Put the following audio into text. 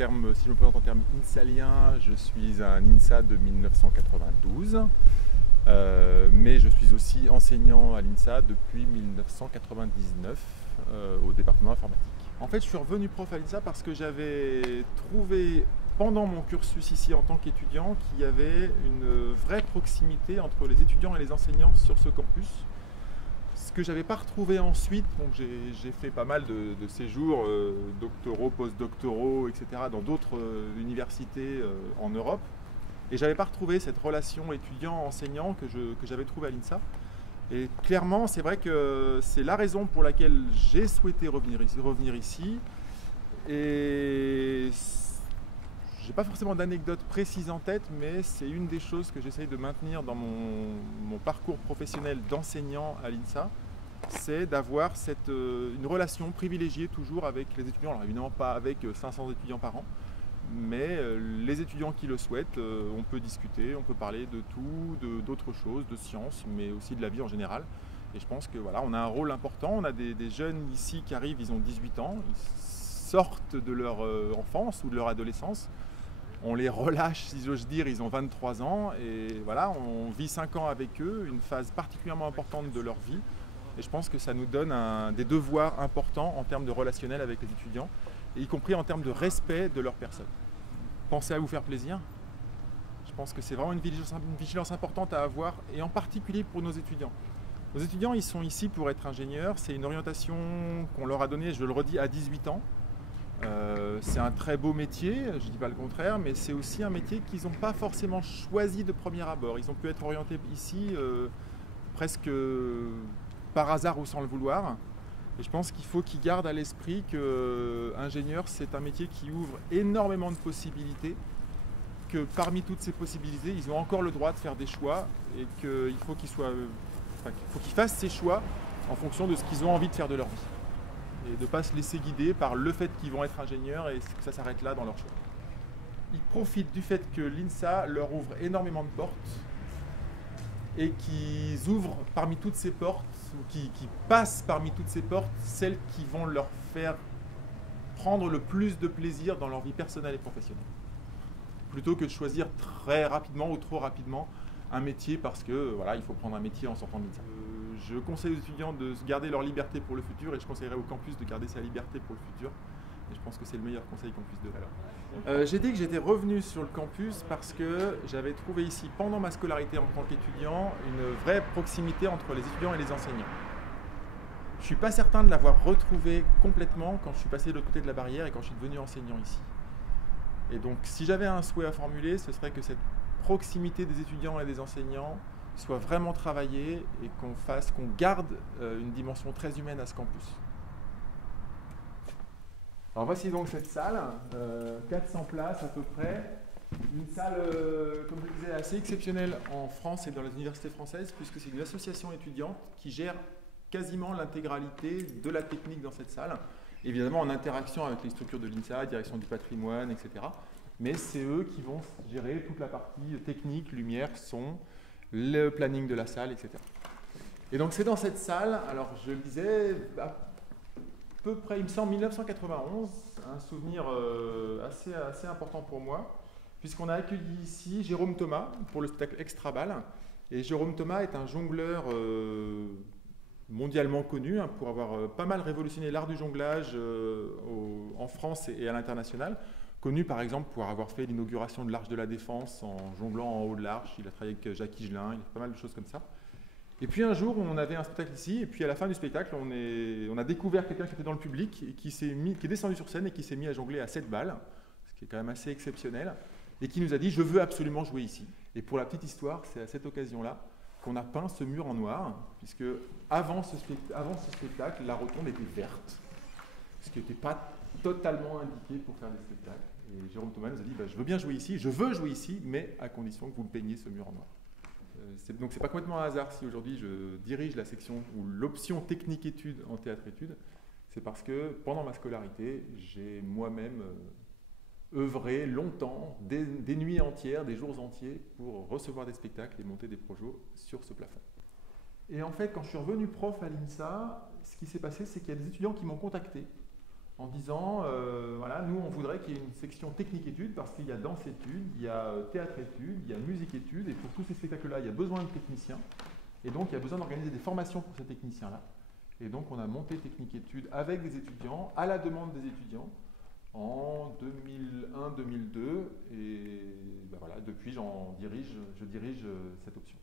termes, si je me présente en termes INSAliens, je suis un INSA de 1992, mais je suis aussi enseignant à l'INSA depuis 1999 au département informatique. En fait, je suis revenu prof à l'INSA parce que j'avais trouvé pendant mon cursus ici en tant qu'étudiant qu'il y avait une vraie proximité entre les étudiants et les enseignants sur ce campus. Ce que je n'avais pas retrouvé ensuite, donc j'ai fait pas mal de séjours doctoraux, post-doctoraux, etc. dans d'autres universités en Europe. Et je n'avais pas retrouvé cette relation étudiant-enseignant que j'avais trouvée à l'INSA. Et clairement, c'est vrai que c'est la raison pour laquelle j'ai souhaité revenir ici. Et j'ai pas forcément d'anecdote précise en tête, mais c'est une des choses que j'essaye de maintenir dans mon parcours professionnel d'enseignant à l'INSA, c'est d'avoir une relation privilégiée toujours avec les étudiants. Alors évidemment pas avec 500 étudiants par an, mais les étudiants qui le souhaitent, on peut discuter, on peut parler de tout, d'autres choses, de sciences, mais aussi de la vie en général. Et je pense que voilà, on a un rôle important. On a des jeunes ici qui arrivent, ils ont 18 ans, ils sortent de leur enfance ou de leur adolescence. On les relâche, si j'ose dire, ils ont 23 ans et voilà, on vit 5 ans avec eux, une phase particulièrement importante de leur vie. Et je pense que ça nous donne des devoirs importants en termes de relationnel avec les étudiants, et y compris en termes de respect de leur personne. Pensez à vous faire plaisir. Je pense que c'est vraiment une vigilance importante à avoir, et en particulier pour nos étudiants. Nos étudiants, ils sont ici pour être ingénieurs. C'est une orientation qu'on leur a donnée, je le redis, à 18 ans. C'est un très beau métier, je ne dis pas le contraire, mais c'est aussi un métier qu'ils n'ont pas forcément choisi de premier abord. Ils ont pu être orientés ici presque par hasard ou sans le vouloir. Et je pense qu'il faut qu'ils gardent à l'esprit qu'ingénieur, c'est un métier qui ouvre énormément de possibilités, que parmi toutes ces possibilités, ils ont encore le droit de faire des choix et qu'il faut qu'ils fassent ces choix en fonction de ce qu'ils ont envie de faire de leur vie. Et de ne pas se laisser guider par le fait qu'ils vont être ingénieurs et que ça s'arrête là dans leur choix. Ils profitent du fait que l'INSA leur ouvre énormément de portes et qu'ils ouvrent parmi toutes ces portes, ou qui passent parmi toutes ces portes, celles qui vont leur faire prendre le plus de plaisir dans leur vie personnelle et professionnelle. Plutôt que de choisir très rapidement ou trop rapidement un métier parce que voilà, il faut prendre un métier en sortant de l'INSA. Je conseille aux étudiants de garder leur liberté pour le futur, et je conseillerais au campus de garder sa liberté pour le futur. Et je pense que c'est le meilleur conseil qu'on puisse donner. J'ai dit que j'étais revenu sur le campus parce que j'avais trouvé ici, pendant ma scolarité en tant qu'étudiant, une vraie proximité entre les étudiants et les enseignants. Je ne suis pas certain de l'avoir retrouvé complètement quand je suis passé de l'autre côté de la barrière et quand je suis devenu enseignant ici. Et donc, si j'avais un souhait à formuler, ce serait que cette proximité des étudiants et des enseignants soit vraiment travaillée et qu'on garde une dimension très humaine à ce campus. Alors voici donc cette salle, 400 places à peu près, une salle, comme je le disais, assez exceptionnelle en France et dans les universités françaises, puisque c'est une association étudiante qui gère quasiment l'intégralité de la technique dans cette salle, évidemment en interaction avec les structures de l'INSA, direction du patrimoine, etc. Mais c'est eux qui vont gérer toute la partie technique, lumière, son, le planning de la salle, etc. Et donc c'est dans cette salle, alors je le disais, à peu près, il me semble, 1991, un souvenir assez important pour moi, puisqu'on a accueilli ici Jérôme Thomas pour le spectacle Extra Ball. Et Jérôme Thomas est un jongleur mondialement connu pour avoir pas mal révolutionné l'art du jonglage en France et à l'international. Connu par exemple pour avoir fait l'inauguration de l'Arche de la Défense en jonglant en haut de l'Arche. Il a travaillé avec Jacques Higelin, il a fait pas mal de choses comme ça. Et puis un jour, on avait un spectacle ici, et puis à la fin du spectacle, on a découvert quelqu'un qui était dans le public, et qui est descendu sur scène et qui s'est mis à jongler à 7 balles, ce qui est quand même assez exceptionnel, et qui nous a dit « je veux absolument jouer ici ». Et pour la petite histoire, c'est à cette occasion-là qu'on a peint ce mur en noir, puisque avant ce spectacle, la rotonde était verte, ce qui n'était pas totalement indiqué pour faire des spectacles. Et Jérôme Thomas nous a dit « je veux bien jouer ici, je veux jouer ici, mais à condition que vous me peigniez ce mur en noir ». Donc c'est pas complètement un hasard si aujourd'hui je dirige la section ou l'option technique études en théâtre-études. C'est parce que pendant ma scolarité, j'ai moi-même œuvré longtemps, des nuits entières, des jours entiers, pour recevoir des spectacles et monter des projets sur ce plafond. Et en fait, quand je suis revenu prof à l'INSA, ce qui s'est passé, c'est qu'il y a des étudiants qui m'ont contacté en disant, voilà, nous on voudrait qu'il y ait une section technique-études parce qu'il y a danse-études, il y a théâtre-études, il y a musique-études, et pour tous ces spectacles-là, il y a besoin de techniciens. Et donc il y a besoin d'organiser des formations pour ces techniciens-là. Et donc on a monté Technique-Études avec des étudiants, à la demande des étudiants, en 2001-2002. Et ben voilà, depuis je dirige cette option.